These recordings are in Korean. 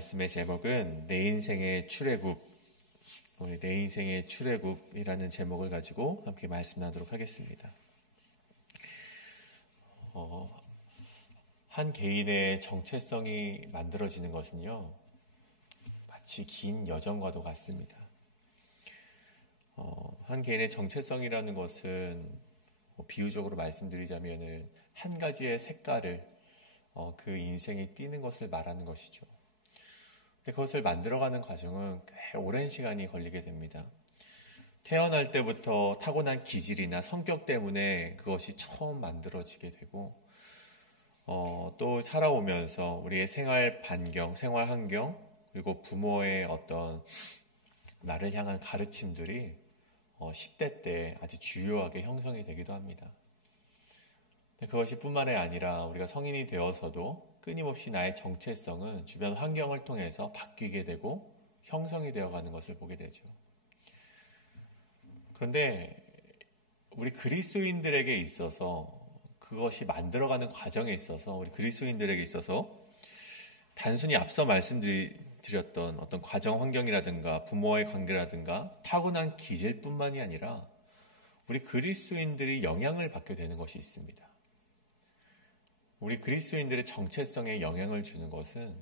말씀의 제목은 내 인생의 출애굽, 우리 내 인생의 출애굽이라는 제목을 가지고 함께 말씀 나누도록 하겠습니다. 한 개인의 정체성이 만들어지는 것은요, 마치 긴 여정과도 같습니다. 한 개인의 정체성이라는 것은 비유적으로 말씀드리자면은 한 가지의 색깔을 그 인생에 띄는 것을 말하는 것이죠. 근데 그것을 만들어가는 과정은 꽤 오랜 시간이 걸리게 됩니다. 태어날 때부터 타고난 기질이나 성격 때문에 그것이 처음 만들어지게 되고, 또 살아오면서 우리의 생활 반경, 생활 환경, 그리고 부모의 어떤 나를 향한 가르침들이 10대 때 아주 주요하게 형성이 되기도 합니다. 그것이 뿐만이 아니라 우리가 성인이 되어서도 끊임없이 나의 정체성은 주변 환경을 통해서 바뀌게 되고 형성이 되어가는 것을 보게 되죠. 그런데 우리 그리스도인들에게 있어서 그것이 만들어가는 과정에 있어서 우리 그리스도인들에게 있어서 단순히 앞서 말씀드렸던 어떤 과정 환경이라든가 부모와의 관계라든가 타고난 기질뿐만이 아니라 우리 그리스도인들이 영향을 받게 되는 것이 있습니다. 우리 그리스도인들의 정체성에 영향을 주는 것은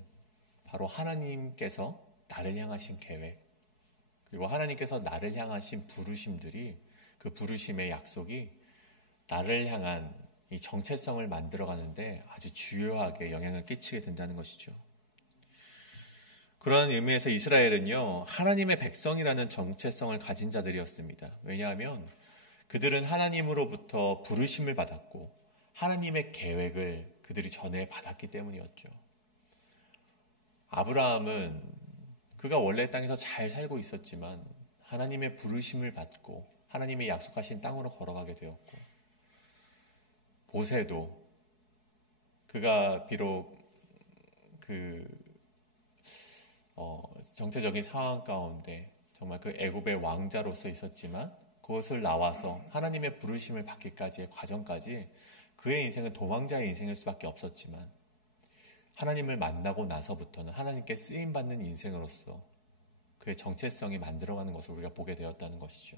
바로 하나님께서 나를 향하신 계획, 그리고 하나님께서 나를 향하신 부르심들이, 그 부르심의 약속이 나를 향한 이 정체성을 만들어가는데 아주 주요하게 영향을 끼치게 된다는 것이죠. 그러한 의미에서 이스라엘은요, 하나님의 백성이라는 정체성을 가진 자들이었습니다. 왜냐하면 그들은 하나님으로부터 부르심을 받았고 하나님의 계획을 그들이 전에 받았기 때문이었죠. 아브라함은 그가 원래 땅에서 잘 살고 있었지만 하나님의 부르심을 받고 하나님의 약속하신 땅으로 걸어가게 되었고, 모세도 그가 비록 정체적인 상황 가운데 정말 그 애굽의 왕자로서 있었지만 그것을 나와서 하나님의 부르심을 받기까지의 과정까지 그의 인생은 도망자의 인생일 수밖에 없었지만 하나님을 만나고 나서부터는 하나님께 쓰임받는 인생으로서 그의 정체성이 만들어가는 것을 우리가 보게 되었다는 것이죠.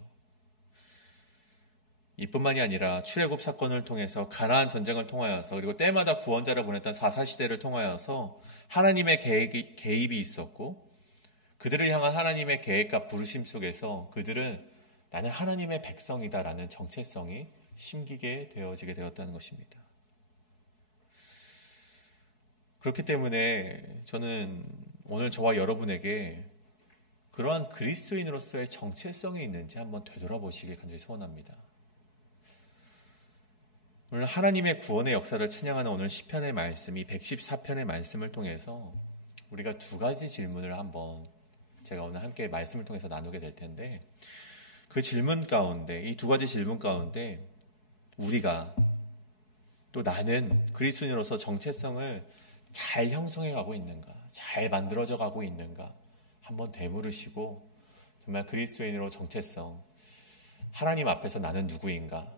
이뿐만이 아니라 출애굽 사건을 통해서 가나안 전쟁을 통하여서 그리고 때마다 구원자를 보냈던 사사시대를 통하여서 하나님의 개입이 있었고, 그들을 향한 하나님의 계획과 부르심 속에서 그들은 나는 하나님의 백성이다라는 정체성이 심기게 되어지게 되었다는 것입니다. 그렇기 때문에 저는 오늘 저와 여러분에게 그러한 그리스도인으로서의 정체성이 있는지 한번 되돌아보시길 간절히 소원합니다. 오늘 하나님의 구원의 역사를 찬양하는 오늘 시편의 말씀, 이 114편의 말씀을 통해서 우리가 두 가지 질문을 한번 제가 오늘 함께 말씀을 통해서 나누게 될 텐데, 그 질문 가운데, 이 두 가지 질문 가운데 우리가 또 나는 그리스도인으로서 정체성을 잘 형성해 가고 있는가, 잘 만들어져 가고 있는가 한번 되물으시고, 정말 그리스도인으로 정체성, 하나님 앞에서 나는 누구인가,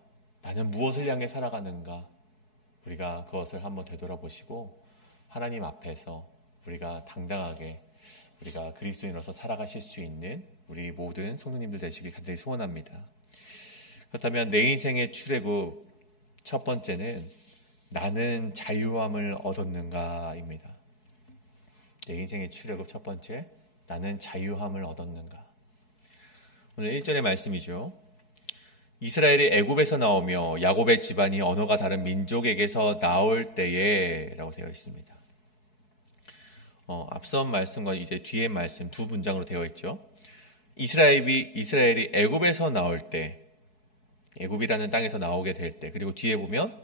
나는 무엇을 향해 살아가는가, 우리가 그것을 한번 되돌아보시고 하나님 앞에서 우리가 당당하게 우리가 그리스도인으로서 살아가실 수 있는 우리 모든 성도님들 되시길 간절히 소원합니다. 그렇다면 내 인생의 출애굽 첫 번째는 나는 자유함을 얻었는가입니다. 내 인생의 출애굽 첫 번째, 나는 자유함을 얻었는가. 오늘 1절의 말씀이죠. 이스라엘이 애굽에서 나오며 야곱의 집안이 언어가 다른 민족에게서 나올 때에 라고 되어 있습니다. 앞선 말씀과 이제 뒤의 말씀 두 문장으로 되어 있죠. 이스라엘이 애굽에서 나올 때, 애굽이라는 땅에서 나오게 될 때, 그리고 뒤에 보면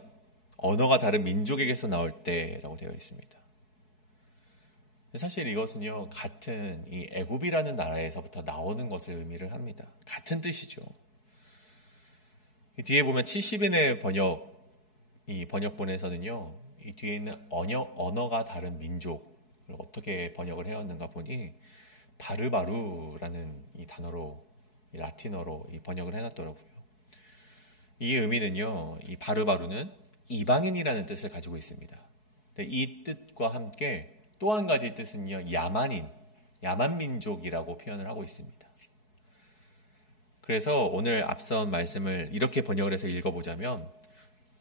언어가 다른 민족에게서 나올 때라고 되어 있습니다. 사실 이것은요, 같은 이 애굽이라는 나라에서부터 나오는 것을 의미를 합니다. 같은 뜻이죠. 뒤에 보면 70인의 이 번역본에서는요, 이 뒤에 있는 언어가 다른 민족을 어떻게 번역을 해왔는가 보니 바르바루라는 이 단어로, 이 라틴어로 이 번역을 해놨더라고요. 이 의미는요, 이 바르바루는 이방인이라는 뜻을 가지고 있습니다. 이 뜻과 함께 또 한 가지 뜻은요, 야만 민족이라고 표현을 하고 있습니다. 그래서 오늘 앞선 말씀을 이렇게 번역을 해서 읽어보자면,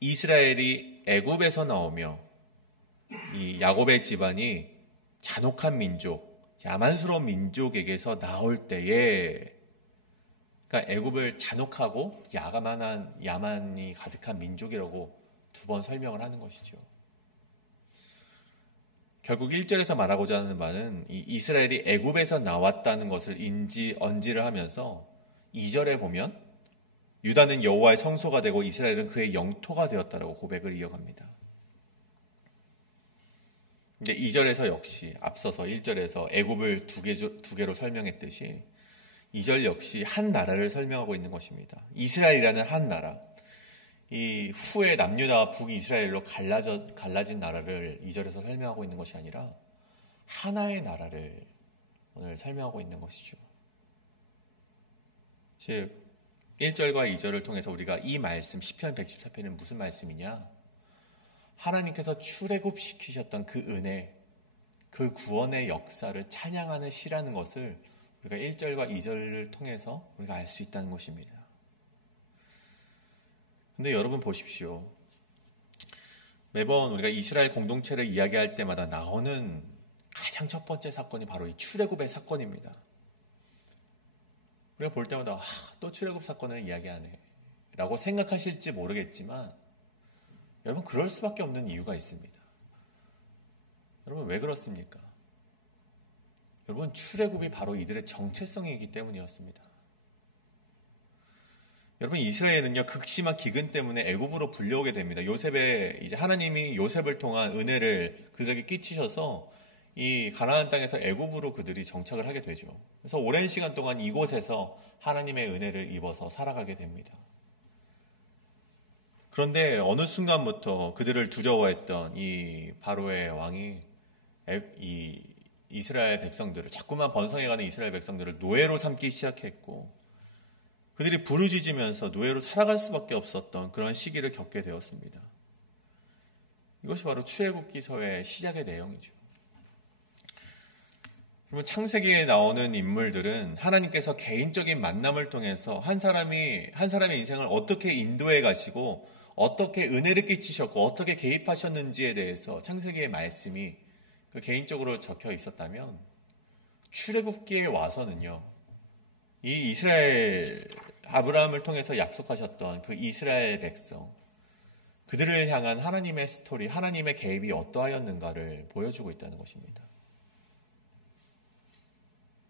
이스라엘이 애굽에서 나오며 이 야곱의 집안이 잔혹한 민족, 야만스러운 민족에게서 나올 때에, 그러니까 애굽을 잔혹하고 야만이 가득한 민족이라고 두 번 설명을 하는 것이죠. 결국 1절에서 말하고자 하는 말은 이 이스라엘이 애굽에서 나왔다는 것을 언지를 하면서 2절에 보면 유다는 여호와의 성소가 되고 이스라엘은 그의 영토가 되었다라고 고백을 이어갑니다. 이제 2절에서 역시 앞서서 1절에서 애굽을 두 개로 설명했듯이 2절 역시 한 나라를 설명하고 있는 것입니다. 이스라엘이라는 한 나라, 이 후에 남유다와 북이스라엘로 갈라진 나라를 2절에서 설명하고 있는 것이 아니라 하나의 나라를 오늘 설명하고 있는 것이죠. 즉 1절과 2절을 통해서 우리가 이 말씀 시편 114편은 무슨 말씀이냐? 하나님께서 출애굽시키셨던 그 은혜, 그 구원의 역사를 찬양하는 시라는 것을 우리가 1절과 2절을 통해서 우리가 알 수 있다는 것입니다. 근데 여러분 보십시오. 매번 우리가 이스라엘 공동체를 이야기할 때마다 나오는 가장 첫 번째 사건이 바로 이 출애굽의 사건입니다. 우리가 볼 때마다 또 출애굽 사건을 이야기하네 라고 생각하실지 모르겠지만 여러분 그럴 수밖에 없는 이유가 있습니다. 여러분 왜 그렇습니까? 여러분 출애굽이 바로 이들의 정체성이기 때문이었습니다. 여러분 이스라엘은요 극심한 기근 때문에 애굽으로 불려오게 됩니다. 이제 하나님이 요셉을 통한 은혜를 그들에게 끼치셔서 이 가나안 땅에서 애굽으로 그들이 정착을 하게 되죠. 그래서 오랜 시간 동안 이곳에서 하나님의 은혜를 입어서 살아가게 됩니다. 그런데 어느 순간부터 그들을 두려워했던 이 바로의 왕이 이 이스라엘 백성들을 자꾸만 번성해가는 이스라엘 백성들을 노예로 삼기 시작했고 그들이 부르짖으면서 노예로 살아갈 수밖에 없었던 그런 시기를 겪게 되었습니다. 이것이 바로 출애굽기서의 시작의 내용이죠. 그러면 창세기에 나오는 인물들은 하나님께서 개인적인 만남을 통해서 한 사람의 인생을 어떻게 인도해 가시고 어떻게 은혜를 끼치셨고 어떻게 개입하셨는지에 대해서 창세기의 말씀이 개인적으로 적혀 있었다면 출애굽기에 와서는요. 이 이스라엘 아브라함을 통해서 약속하셨던 그 이스라엘 백성 그들을 향한 하나님의 스토리, 하나님의 개입이 어떠하였는가를 보여주고 있다는 것입니다.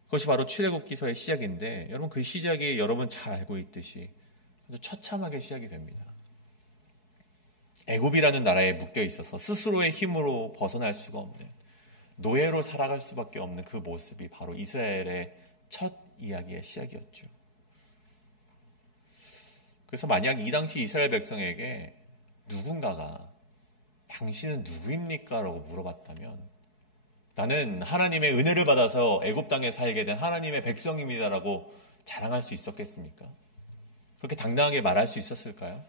그것이 바로 출애굽기서의 시작인데 여러분 그 시작이 여러분 잘 알고 있듯이 아주 처참하게 시작이 됩니다. 애굽이라는 나라에 묶여 있어서 스스로의 힘으로 벗어날 수가 없는 노예로 살아갈 수밖에 없는 그 모습이 바로 이스라엘의 첫 이야기의 시작이었죠. 그래서 만약 이 당시 이스라엘 백성에게 누군가가 당신은 누구입니까? 라고 물어봤다면 나는 하나님의 은혜를 받아서 애굽 땅에 살게 된 하나님의 백성입니다 라고 자랑할 수 있었겠습니까? 그렇게 당당하게 말할 수 있었을까요?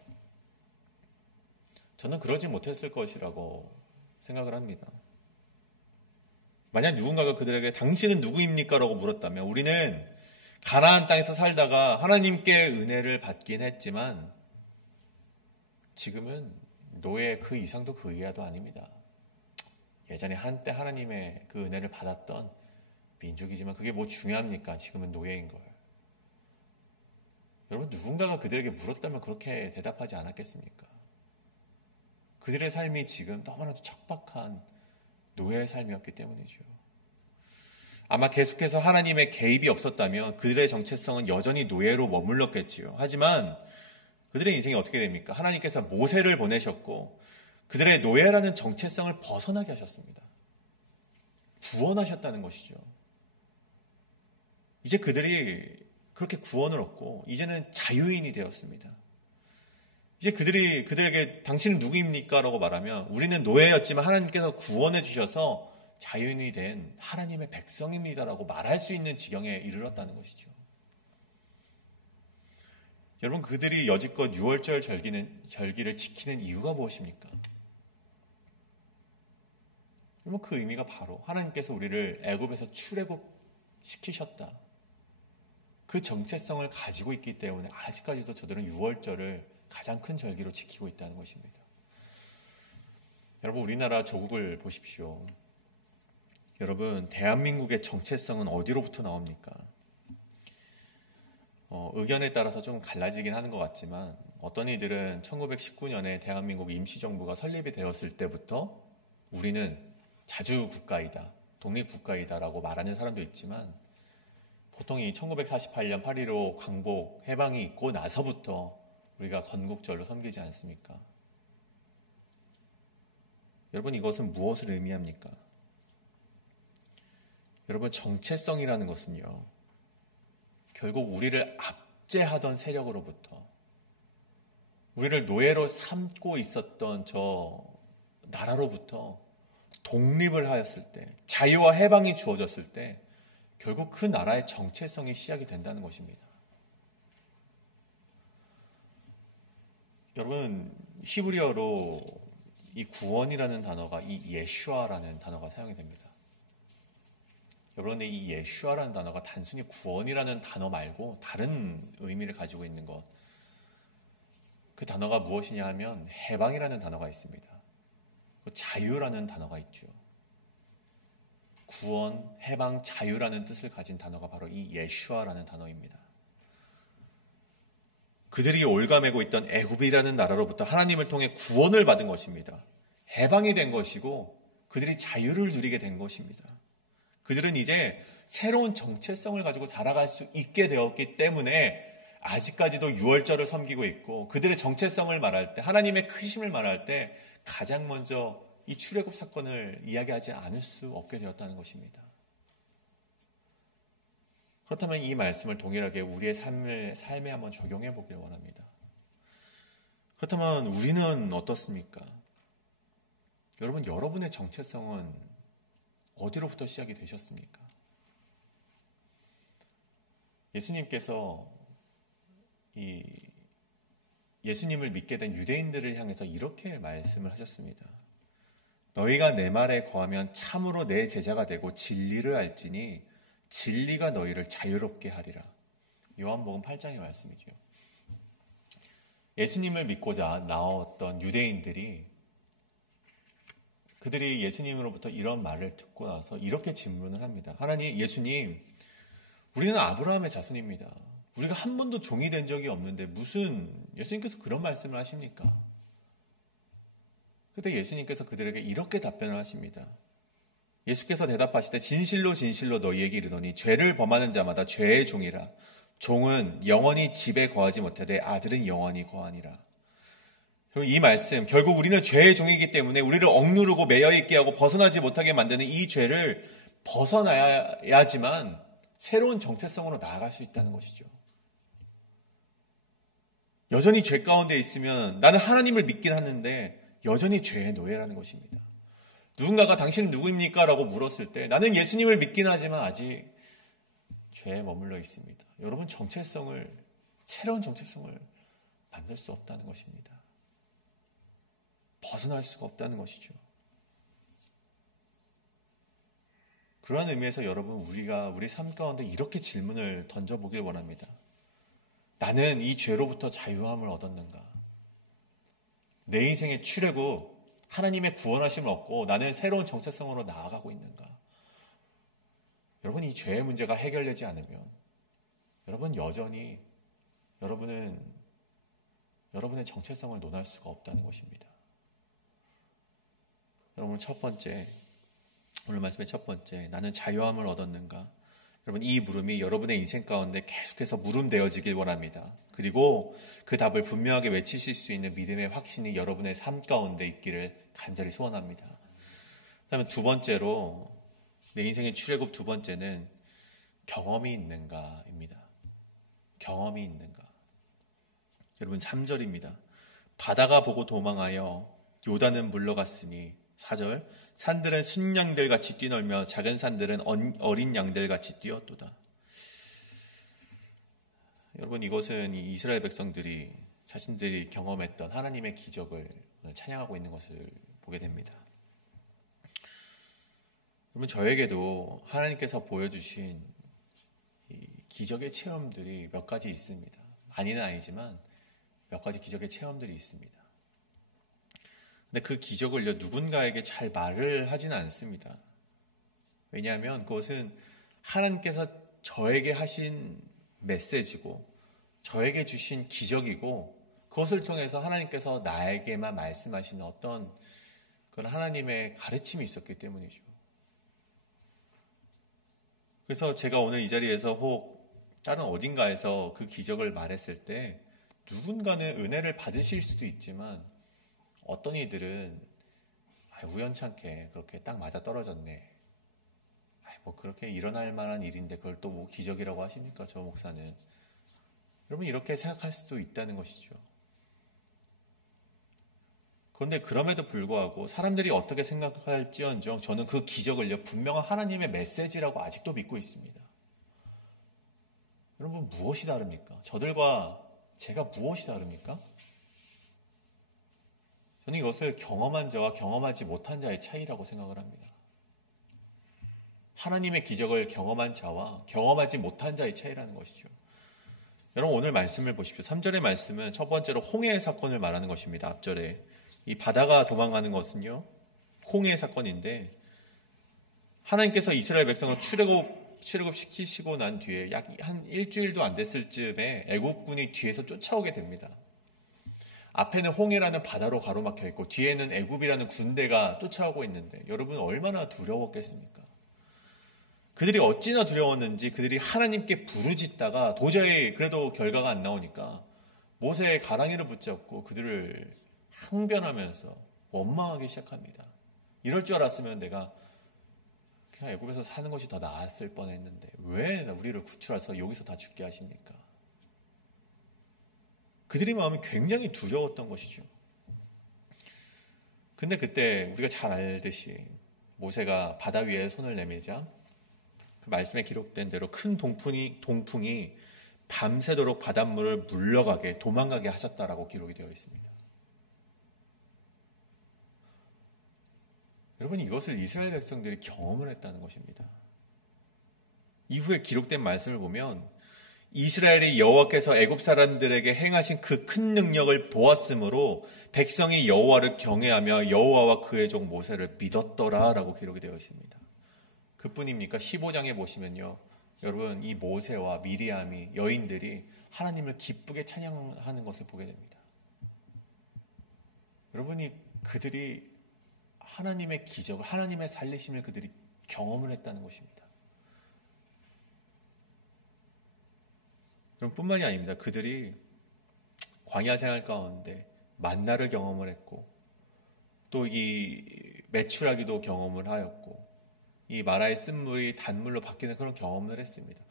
저는 그러지 못했을 것이라고 생각을 합니다. 만약 누군가가 그들에게 당신은 누구입니까? 라고 물었다면 우리는 가나안 땅에서 살다가 하나님께 은혜를 받긴 했지만 지금은 노예 그 이상도 그 이하도 아닙니다. 예전에 한때 하나님의 그 은혜를 받았던 민족이지만 그게 뭐 중요합니까? 지금은 노예인 걸. 여러분 누군가가 그들에게 물었다면 그렇게 대답하지 않았겠습니까? 그들의 삶이 지금 너무나도 척박한 노예의 삶이었기 때문이죠. 아마 계속해서 하나님의 개입이 없었다면 그들의 정체성은 여전히 노예로 머물렀겠지요. 하지만 그들의 인생이 어떻게 됩니까? 하나님께서 모세를 보내셨고 그들의 노예라는 정체성을 벗어나게 하셨습니다. 구원하셨다는 것이죠. 이제 그들이 그렇게 구원을 얻고 이제는 자유인이 되었습니다. 이제 그들에게 당신은 누구입니까? 라고 말하면 우리는 노예였지만 하나님께서 구원해 주셔서 자유인이 된 하나님의 백성입니다라고 말할 수 있는 지경에 이르렀다는 것이죠. 여러분 그들이 여지껏 유월절 절기를 지키는 이유가 무엇입니까? 여러분, 그 의미가 바로 하나님께서 우리를 애굽에서 출애굽시키셨다. 그 정체성을 가지고 있기 때문에 아직까지도 저들은 유월절을 가장 큰 절기로 지키고 있다는 것입니다. 여러분, 우리나라 조국을 보십시오. 여러분, 대한민국의 정체성은 어디로부터 나옵니까? 의견에 따라서 좀 갈라지긴 하는 것 같지만 어떤 이들은 1919년에 대한민국 임시정부가 설립이 되었을 때부터 우리는 자주국가이다, 독립국가이다라고 말하는 사람도 있지만 보통 이 1948년 8.15 광복 해방이 있고 나서부터 우리가 건국절로 섬기지 않습니까? 여러분, 이것은 무엇을 의미합니까? 여러분, 정체성이라는 것은요, 결국 우리를 압제하던 세력으로부터, 우리를 노예로 삼고 있었던 저 나라로부터 독립을 하였을 때, 자유와 해방이 주어졌을 때 결국 그 나라의 정체성이 시작이 된다는 것입니다. 여러분, 히브리어로 이 구원이라는 단어가 이 예슈아라는 단어가 사용이 됩니다. 여러분, 이 예슈아라는 단어가 단순히 구원이라는 단어 말고 다른 의미를 가지고 있는 것, 그 단어가 무엇이냐 하면 해방이라는 단어가 있습니다. 자유라는 단어가 있죠. 구원, 해방, 자유라는 뜻을 가진 단어가 바로 이 예슈아라는 단어입니다. 그들이 올가매고 있던 애굽이라는 나라로부터 하나님을 통해 구원을 받은 것입니다. 해방이 된 것이고 그들이 자유를 누리게 된 것입니다. 그들은 이제 새로운 정체성을 가지고 살아갈 수 있게 되었기 때문에 아직까지도 유월절을 섬기고 있고, 그들의 정체성을 말할 때, 하나님의 크심을 말할 때 가장 먼저 이 출애굽 사건을 이야기하지 않을 수 없게 되었다는 것입니다. 그렇다면 이 말씀을 동일하게 우리의 삶에 한번 적용해 보길 원합니다. 그렇다면 우리는 어떻습니까? 여러분, 여러분의 정체성은 어디로부터 시작이 되셨습니까? 예수님께서 예수님을 믿게 된 유대인들을 향해서 이렇게 말씀을 하셨습니다. 너희가 내 말에 거하면 참으로 내 제자가 되고 진리를 알지니 진리가 너희를 자유롭게 하리라. 요한복음 8장의 말씀이죠. 예수님을 믿고자 나왔던 유대인들이, 그들이 예수님으로부터 이런 말을 듣고 나서 이렇게 질문을 합니다. 하나님, 예수님, 우리는 아브라함의 자손입니다. 우리가 한 번도 종이 된 적이 없는데 무슨 예수님께서 그런 말씀을 하십니까? 그때 예수님께서 그들에게 이렇게 답변을 하십니다. 예수께서 대답하시되 진실로 진실로 너희에게 이르노니 죄를 범하는 자마다 죄의 종이라. 종은 영원히 집에 거하지 못하되 아들은 영원히 거하니라. 이 말씀, 결국 우리는 죄의 종이기 때문에 우리를 억누르고 매여 있게 하고 벗어나지 못하게 만드는 이 죄를 벗어나야지만 새로운 정체성으로 나아갈 수 있다는 것이죠. 여전히 죄 가운데 있으면 나는 하나님을 믿긴 하는데 여전히 죄의 노예라는 것입니다. 누군가가 당신은 누구입니까? 라고 물었을 때 나는 예수님을 믿긴 하지만 아직 죄에 머물러 있습니다. 여러분, 새로운 정체성을 만들 수 없다는 것입니다. 벗어날 수가 없다는 것이죠. 그러한 의미에서 여러분, 우리가 우리 삶 가운데 이렇게 질문을 던져보길 원합니다. 나는 이 죄로부터 자유함을 얻었는가? 내 인생의 출애굽, 하나님의 구원하심을 얻고 나는 새로운 정체성으로 나아가고 있는가? 여러분, 이 죄의 문제가 해결되지 않으면 여러분, 여전히 여러분의 정체성을 논할 수가 없다는 것입니다. 여러분, 오늘 말씀의 첫 번째, 나는 자유함을 얻었는가? 여러분, 이 물음이 여러분의 인생 가운데 계속해서 물음되어지길 원합니다. 그리고 그 답을 분명하게 외치실 수 있는 믿음의 확신이 여러분의 삶 가운데 있기를 간절히 소원합니다. 그다음에 두 번째로, 내 인생의 출애굽 두 번째는 경험이 있는가입니다. 경험이 있는가. 여러분, 3절입니다. 바다가 보고 도망하여 요단은 물러갔으니, 4절, 산들은 순양들 같이 뛰놀며 작은 산들은 어린 양들 같이 뛰었도다. 여러분, 이것은 이 이스라엘 백성들이 자신들이 경험했던 하나님의 기적을 찬양하고 있는 것을 보게 됩니다. 그러면 저에게도 하나님께서 보여주신 이 기적의 체험들이 몇 가지 있습니다. 많이는 아니지만 몇 가지 기적의 체험들이 있습니다. 근데 그 기적을요, 누군가에게 잘 말을 하지는 않습니다. 왜냐하면 그것은 하나님께서 저에게 하신 메시지고 저에게 주신 기적이고 그것을 통해서 하나님께서 나에게만 말씀하시는 어떤 그런 하나님의 가르침이 있었기 때문이죠. 그래서 제가 오늘 이 자리에서 혹 다른 어딘가에서 그 기적을 말했을 때 누군가는 은혜를 받으실 수도 있지만 어떤 이들은 우연찮게 그렇게 딱 맞아 떨어졌네. 뭐 그렇게 일어날 만한 일인데 그걸 또 뭐 기적이라고 하십니까? 저 목사는. 여러분 이렇게 생각할 수도 있다는 것이죠. 그런데 그럼에도 불구하고 사람들이 어떻게 생각할지언정 저는 그 기적을요 분명한 하나님의 메시지라고 아직도 믿고 있습니다. 여러분 무엇이 다릅니까? 저들과 제가 무엇이 다릅니까? 저는 이것을 경험한 자와 경험하지 못한 자의 차이라고 생각을 합니다. 하나님의 기적을 경험한 자와 경험하지 못한 자의 차이라는 것이죠. 여러분 오늘 말씀을 보십시오. 3절의 말씀은 첫 번째로 홍해의 사건을 말하는 것입니다. 앞절에 이 바다가 도망가는 것은요 홍해의 사건인데 하나님께서 이스라엘 백성을 출애굽시키시고 난 뒤에 약 한 일주일도 안 됐을 즈음에 애국군이 뒤에서 쫓아오게 됩니다. 앞에는 홍해라는 바다로 가로막혀 있고 뒤에는 애굽이라는 군대가 쫓아오고 있는데 여러분 얼마나 두려웠겠습니까? 그들이 어찌나 두려웠는지 그들이 하나님께 부르짖다가 도저히 그래도 결과가 안 나오니까 모세의 가랑이를 붙잡고 그들을 항변하면서 원망하기 시작합니다. 이럴 줄 알았으면 내가 그냥 애굽에서 사는 것이 더 나았을 뻔했는데 왜 우리를 구출해서 여기서 다 죽게 하십니까? 그들의 마음이 굉장히 두려웠던 것이죠. 근데 그때 우리가 잘 알듯이 모세가 바다 위에 손을 내밀자 그 말씀에 기록된 대로 큰 동풍이 밤새도록 바닷물을 물러가게 도망가게 하셨다라고 기록이 되어 있습니다. 여러분 이것을 이스라엘 백성들이 경험을 했다는 것입니다. 이후에 기록된 말씀을 보면 이스라엘이 여호와께서 애굽 사람들에게 행하신 그 큰 능력을 보았으므로 백성이 여호와를 경외하며 여호와와 그의 종 모세를 믿었더라라고 기록이 되어 있습니다. 그뿐입니까? 15장에 보시면요. 여러분 이 모세와 미리암이 여인들이 하나님을 기쁘게 찬양하는 것을 보게 됩니다. 여러분이 그들이 하나님의 기적을 하나님의 살리심을 그들이 경험을 했다는 것입니다. 뿐만이 아닙니다. 그들이 광야 생활 가운데 만나를 경험을 했고 또 이 메추라기도 경험을 하였고 이 마라의 쓴물이 단물로 바뀌는 그런 경험을 했습니다.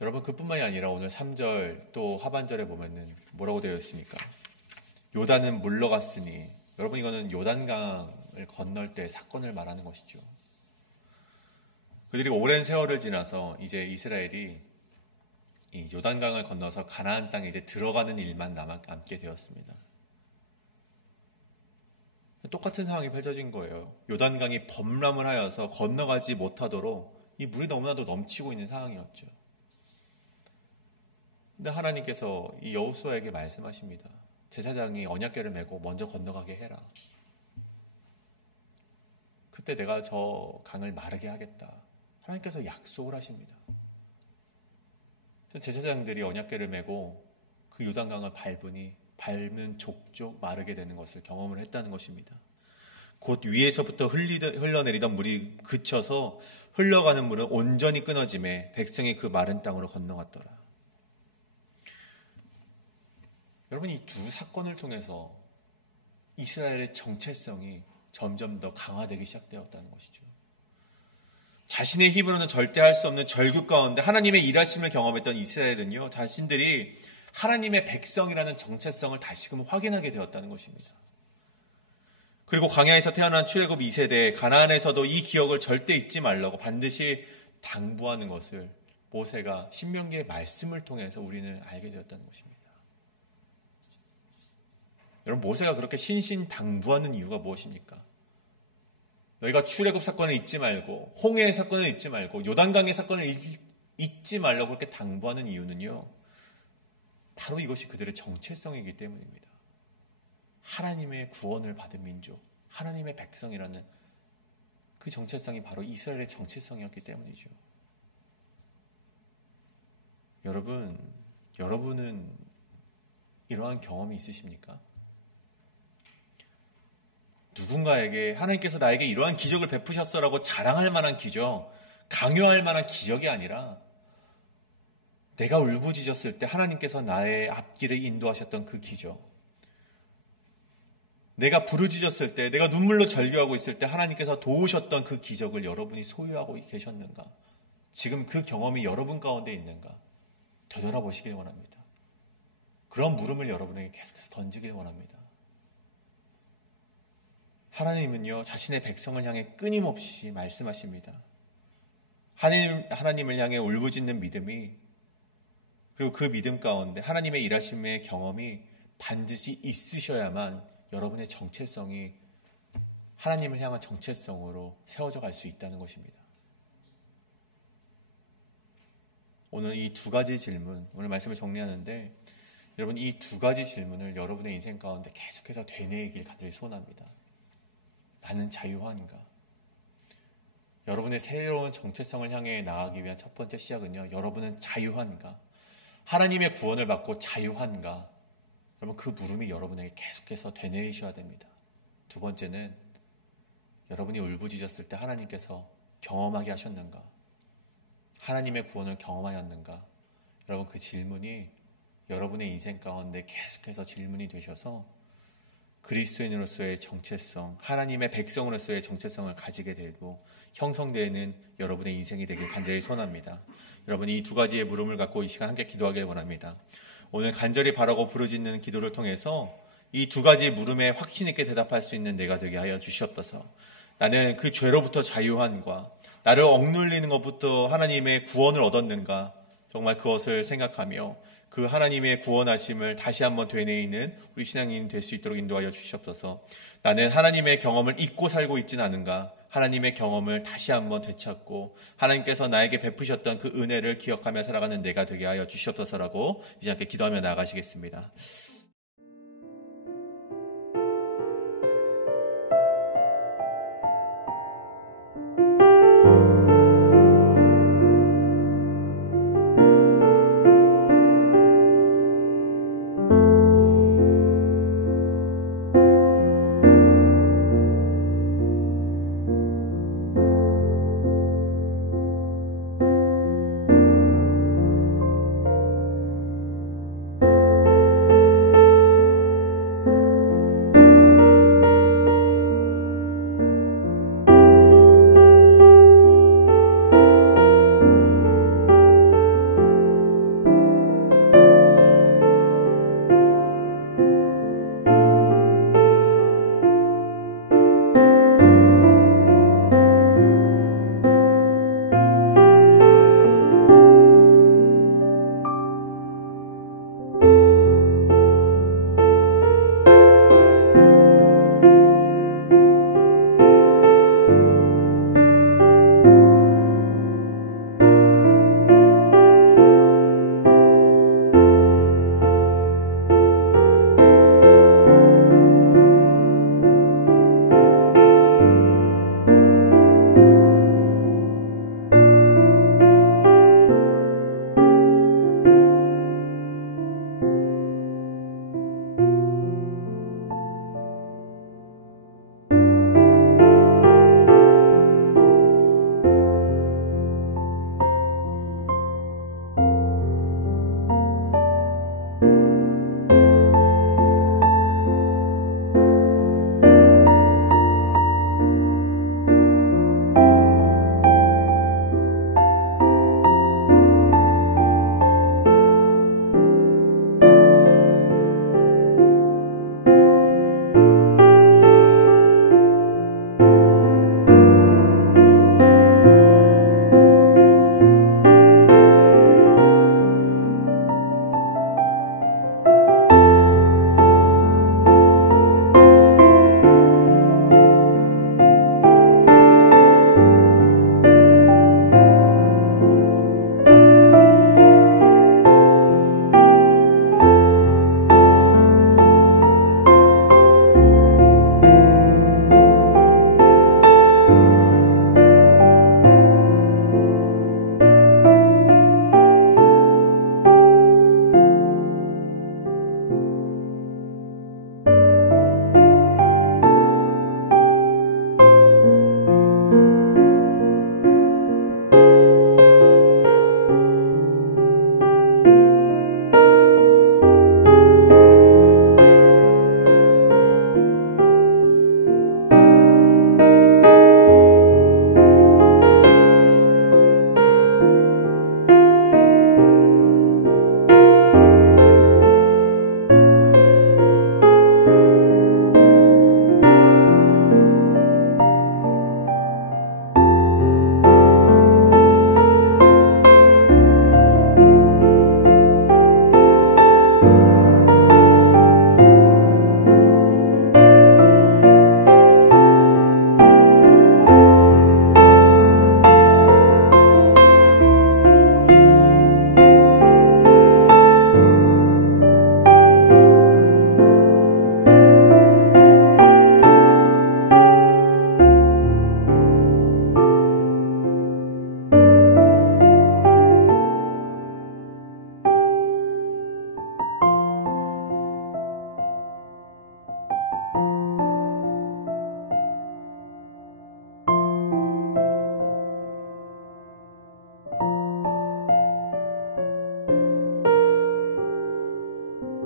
여러분 그뿐만이 아니라 오늘 3절 또 하반절에 보면은 뭐라고 되어 있습니까? 요단은 물러갔으니 여러분 이거는 요단강을 건널 때 사건을 말하는 것이죠. 그들이 오랜 세월을 지나서 이제 이스라엘이 이 요단강을 건너서 가나안 땅에 이제 들어가는 일만 남게 되었습니다. 똑같은 상황이 펼쳐진 거예요. 요단강이 범람을 하여서 건너가지 못하도록 이 물이 너무나도 넘치고 있는 상황이었죠. 근데 하나님께서 이 여호수아에게 말씀하십니다. 제사장이 언약궤를 메고 먼저 건너가게 해라. 그때 내가 저 강을 마르게 하겠다. 하나님께서 약속을 하십니다. 제사장들이 언약궤를 메고 그 요단강을 밟은 족족 마르게 되는 것을 경험을 했다는 것입니다. 곧 위에서부터 흘러내리던 물이 그쳐서 흘러가는 물은 온전히 끊어짐에 백성이 그 마른 땅으로 건너갔더라. 여러분 이 두 사건을 통해서 이스라엘의 정체성이 점점 더 강화되기 시작되었다는 것이죠. 자신의 힘으로는 절대 할 수 없는 절규 가운데 하나님의 일하심을 경험했던 이스라엘은요, 자신들이 하나님의 백성이라는 정체성을 다시금 확인하게 되었다는 것입니다. 그리고 광야에서 태어난 출애굽 2세대 가나안에서도 이 기억을 절대 잊지 말라고 반드시 당부하는 것을 모세가 신명기의 말씀을 통해서 우리는 알게 되었다는 것입니다. 여러분 모세가 그렇게 신신당부하는 이유가 무엇입니까? 너희가 출애굽 사건을 잊지 말고 홍해의 사건을 잊지 말고 요단강의 사건을 잊지 말라고 그렇게 당부하는 이유는요, 바로 이것이 그들의 정체성이기 때문입니다. 하나님의 구원을 받은 민족, 하나님의 백성이라는 그 정체성이 바로 이스라엘의 정체성이었기 때문이죠. 여러분은 이러한 경험이 있으십니까? 누군가에게 하나님께서 나에게 이러한 기적을 베푸셨어라고 자랑할 만한 기적, 강요할 만한 기적이 아니라 내가 울부짖었을 때 하나님께서 나의 앞길을 인도하셨던 그 기적, 내가 부르짖었을 때, 내가 눈물로 절규하고 있을 때 하나님께서 도우셨던 그 기적을 여러분이 소유하고 계셨는가? 지금 그 경험이 여러분 가운데 있는가? 되돌아보시길 원합니다. 그런 물음을 여러분에게 계속해서 던지길 원합니다. 하나님은요, 자신의 백성을 향해 끊임없이 말씀하십니다. 하나님을 향해 울부짖는 믿음이, 그리고 그 믿음 가운데 하나님의 일하심의 경험이 반드시 있으셔야만 여러분의 정체성이 하나님을 향한 정체성으로 세워져 갈 수 있다는 것입니다. 오늘 이 두 가지 질문, 오늘 말씀을 정리하는데, 여러분 이 두 가지 질문을 여러분의 인생 가운데 계속해서 되뇌이길 간절히 소원합니다. 나는 자유한가? 여러분의 새로운 정체성을 향해 나아가기 위한 첫 번째 시작은요, 여러분은 자유한가? 하나님의 구원을 받고 자유한가? 여러분 그 물음이 여러분에게 계속해서 되뇌이셔야 됩니다. 두 번째는 여러분이 울부짖었을 때 하나님께서 경험하게 하셨는가? 하나님의 구원을 경험하였는가? 여러분 그 질문이 여러분의 인생 가운데 계속해서 질문이 되셔서 그리스도인으로서의 정체성, 하나님의 백성으로서의 정체성을 가지게 되고 형성되는 여러분의 인생이 되길 간절히 소원합니다. 여러분 이 두 가지의 물음을 갖고 이 시간 함께 기도하길 원합니다. 오늘 간절히 바라고 부르짖는 기도를 통해서 이 두 가지 물음에 확신 있게 대답할 수 있는 내가 되게 하여 주시옵소서. 나는 그 죄로부터 자유한가? 나를 억눌리는 것부터 하나님의 구원을 얻었는가? 정말 그것을 생각하며 그 하나님의 구원하심을 다시 한번 되뇌이는 우리 신앙인이 될 수 있도록 인도하여 주시옵소서. 나는 하나님의 경험을 잊고 살고 있지는 않은가? 하나님의 경험을 다시 한번 되찾고 하나님께서 나에게 베푸셨던 그 은혜를 기억하며 살아가는 내가 되게 하여 주시옵소서라고 이제 함께 기도하며 나아가시겠습니다.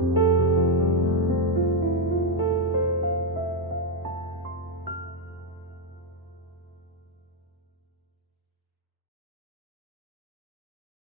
감사합니다.